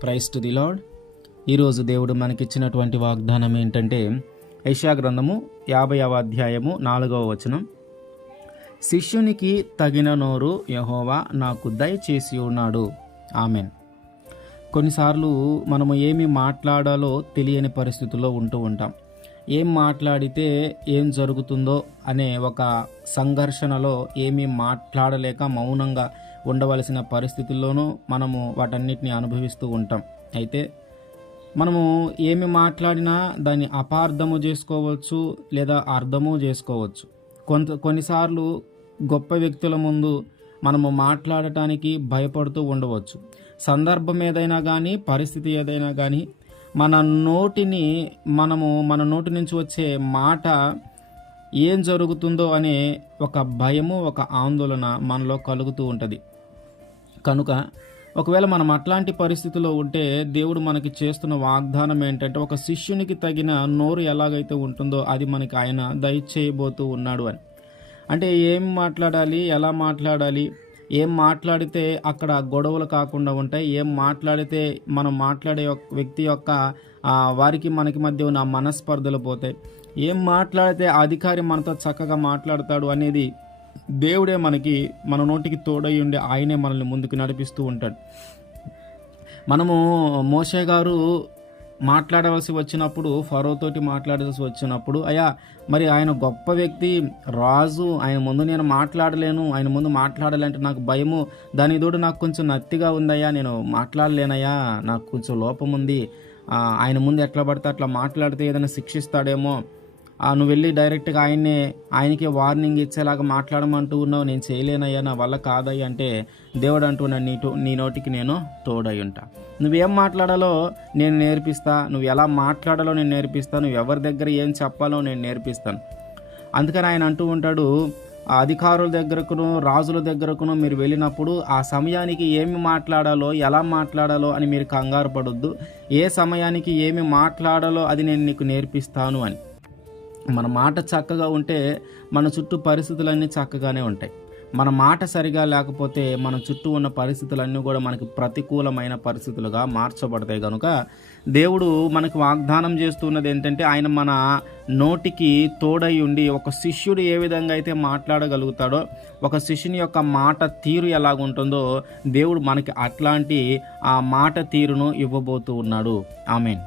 Praise to the lord. ఈరోజు దేవుడు మనకిచ్చినటువంటి వాగ్దానం ఏంటంటే యెషయా గ్రంథము 50వ అధ్యాయము 4వ వచనం. శిష్యునికి తగిన నోరు యెహోవా నాకు దయచేసి ఉన్నాడు. ఆమెన్. కొన్నిసార్లు మనము ఏమి మాట్లాడాలో తెలియని పరిస్థితుల్లో ఉంటూ ఉంటాం. ఏం మాట్లాడితే ఏం జరుగుతుందో అనే ఒక సంఘర్షణలో ఏమీ మాట్లాడలేక మౌనంగా ఉండవలసిన పరిస్థితుల్లోనూ మనము వాటన్నిటిని అనుభవిస్తూ ఉంటాం. అయితే మనము ఏమి మాట్లాడినా దాన్ని అపార్థము చేసుకోవచ్చు, లేదా అర్థము చేసుకోవచ్చు. కొన్నిసార్లు గొప్ప వ్యక్తుల ముందు మనము మాట్లాడటానికి భయపడుతూ ఉండవచ్చు. సందర్భం ఏదైనా కానీ, పరిస్థితి ఏదైనా కానీ, మన నోటి నుంచి వచ్చే మాట ఏం జరుగుతుందో అనే ఒక భయము, ఒక ఆందోళన మనలో కలుగుతూ ఉంటుంది. కనుక ఒకవేళ మనం అట్లాంటి పరిస్థితిలో ఉంటే దేవుడు మనకి చేస్తున్న వాగ్దానం ఏంటంటే, ఒక శిష్యునికి తగిన నోరు ఎలాగైతే ఉంటుందో అది మనకి ఆయన దయచేయబోతూ ఉన్నాడు అని. అంటే ఏం మాట్లాడాలి, ఎలా మాట్లాడాలి, ఏం మాట్లాడితే అక్కడ గొడవలు కాకుండా ఉంటాయి, ఏం మాట్లాడితే మనం మాట్లాడే వ్యక్తి యొక్క వారికి మనకి మధ్య ఉన్న మనస్పర్ధలు పోతాయి, ఏం మాట్లాడితే అధికారి మనతో చక్కగా మాట్లాడతాడు అనేది దేవుడే మన నోటికి తోడై ఉండి ఆయనే మనల్ని ముందుకు నడిపిస్తూ ఉంటాడు. మనము మోషే గారు మాట్లాడవలసి వచ్చినప్పుడు, ఫరోతోటి మాట్లాడాల్సి వచ్చినప్పుడు, అయ్యా మరి ఆయన గొప్ప వ్యక్తి, రాజు, ఆయన ముందు నేను మాట్లాడలేను, ఆయన ముందు మాట్లాడాలంటే నాకు భయము, దాని తోడు నాకు కొంచెం నత్తిగా ఉందయ్యా, నేను మాట్లాడలేనయ్యా, నాకు కొంచెం లోపం ఉంది, ఆయన ముందు ఎట్లా పడితే అట్లా మాట్లాడితే ఏదైనా శిక్షిస్తాడేమో, నువ్వు వెళ్ళి డైరెక్ట్గా ఆయనకే వార్నింగ్ ఇచ్చేలాగా మాట్లాడమంటూ ఉన్నావు, నేను చేయలేనయ్యా, నా వల్ల కాదయ్యా అంటే దేవుడు అంటున్నాడు, నీ నోటికి నేను తోడై ఉంటా. నువ్వేం మాట్లాడాలో నేను నేర్పిస్తా, నువ్వు ఎలా మాట్లాడాలో నేను నేర్పిస్తాను, నువ్వు ఎవరి దగ్గర ఏం చెప్పాలో నేను నేర్పిస్తాను. అందుకని ఆయన అంటూ ఉంటాడు, అధికారుల దగ్గరకును రాజుల దగ్గరకును మీరు వెళ్ళినప్పుడు ఆ సమయానికి ఏమి మాట్లాడాలో, ఎలా మాట్లాడాలో అని మీరు కంగారు పడొద్దు. ఏ సమయానికి ఏమి మాట్లాడాలో అది నేను నీకు నేర్పిస్తాను అని. మన మాట చక్కగా ఉంటే మన చుట్టూ పరిస్థితులన్నీ చక్కగానే ఉంటాయి. మన మాట సరిగా లేకపోతే మన చుట్టూ ఉన్న పరిస్థితులన్నీ కూడా మనకి ప్రతికూలమైన పరిస్థితులుగా మార్చబడతాయి. కనుక దేవుడు మనకు వాగ్దానం చేస్తున్నది ఏంటంటే, ఆయన మన నోటికి తోడై ఉండి ఒక శిష్యుడు ఏ విధంగా అయితే మాట్లాడగలుగుతాడో, ఒక శిష్యుని యొక్క మాట తీరు ఎలాగుంటుందో దేవుడు మనకి అట్లాంటి ఆ మాట తీరును ఇవ్వబోతూ ఉన్నాడు. ఆమేన్.